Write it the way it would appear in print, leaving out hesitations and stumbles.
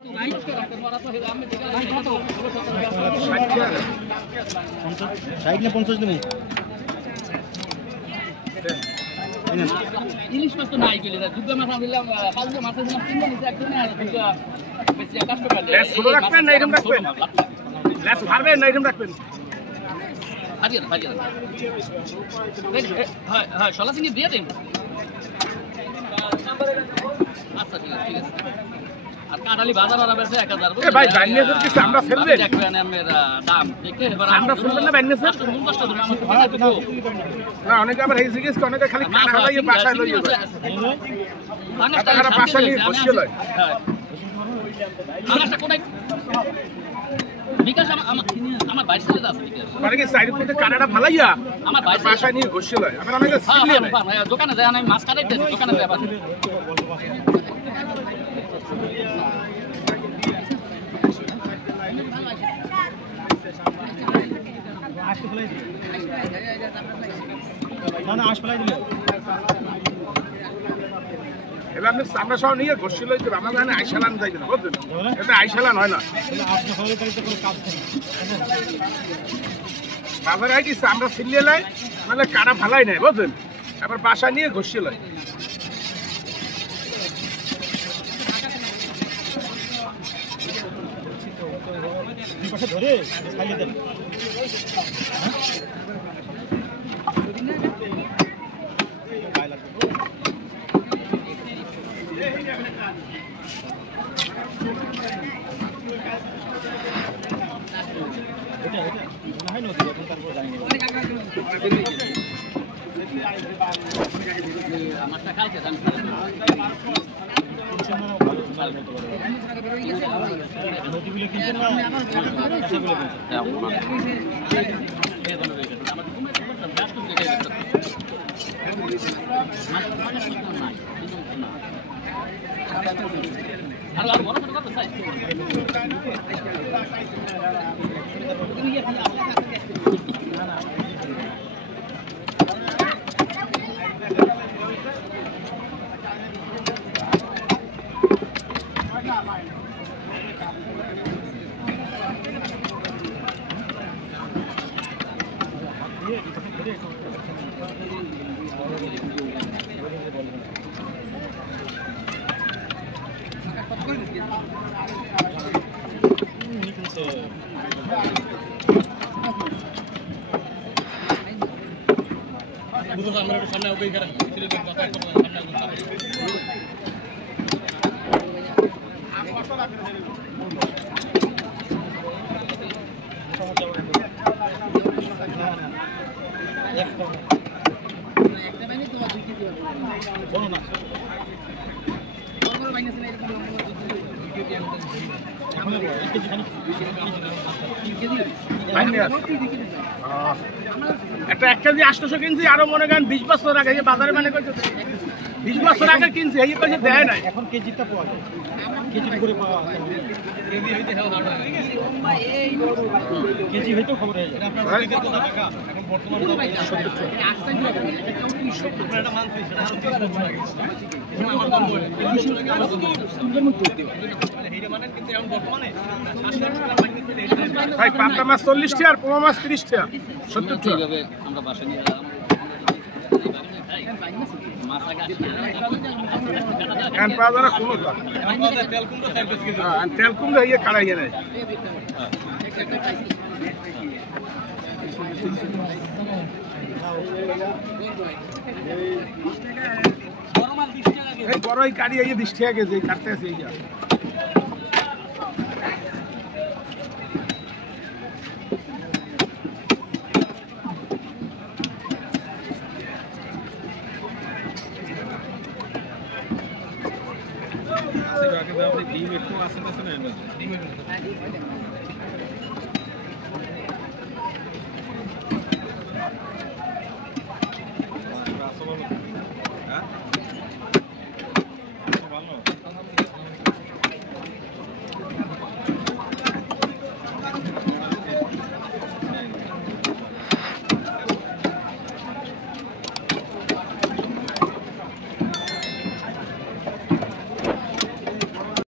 ইলিশ মাছ তো নাই গেলে দুটো মাছ আনলাম পাঁচটা মাছ দিলাম তিনটা নিচে একদম আর দুটো বেশি কষ্ট করে লেস ছোট রাখবেন না এরকম রাখবেন লেস ভারবেন না এরকম রাখবেন হাজির হ্যাঁ হ্যাঁ শলা সিং দিয়ে দেন আচ্ছা ঠিক আছে আর কাটালি বাজার আর বেশি 1000 এ ভাই বান্নেসের কিছু আমরা ফেলবে দেখবেন এর দাম দেখে এবার আমরা ফেলবেন না বান্নেসের 50 টাকা আমার না অনেকে আবার এই জিজ্ঞেস করে অনেকে খালি কাটা লাগিয়ে বাসায় লই যাবে কাটা বাসায় নিয়ে বসে লয় হ্যাঁ আনাটা কোনায় বিকাশ আমার বাইরে চলে আছে বিকাশ মানে কি সাইড করতে কাটাটা ফালাইয়া আমার বাসায় নিয়ে বসে লয় আমরা অনেকে শিখলে দোকানে যায় আমি মাছ কাটাই দেই দোকানে ব্যাপার আমরা সব নিয়ে ঘষছিল আমরা জানি আইসালান যাই না বুঝলেন এটা আইসালান হয় না বাজারে কি আমরা ছিলিয়ে লাই মানে কাটা ফালাই নাই বুঝলেন আবার বাসা নিয়ে ঘষছিল ধরে খাইয়ে দেন মাছটা খাইছে নদীগুলো কিনছেন না আর বড় ছোট করতে চাই সামনে ওকে করেন একটা 1 কেজি 800 কিনছি আরো মনে করেন 20 বছর আগে বাজারে মানে 20 বছর আগে কিনছি এই পয়সা দেয় নাই এখন কেজিটা পাওয়া যায় কেজি করে পাওয়া যায় কেজি হইতে কেজি হইতো খবর হয়ে যায় আপনার কত টাকা এখন বর্তমানে 70 টাকা এটা মানছি সেটা আমার দাম বলে ভাই পাবদা মাছ 40 টাকা আর পোমা মাছ 30 টাকা 70 টাকা আমরা বাসা নিয়ে গেলাম মাছ আগে কান পাওয়া যায় কোন তেল কুমড়ো সার্ভিস কি হ্যাঁ তেল কুমড়ো এই কাড়াইয়ে নাই বড় মাছ 20 টাকা এই বড়ই কাড়ি এই 20 টাকা কেজি কাটতে আছে এইটা ডিম একটু আসতেছে না ডিম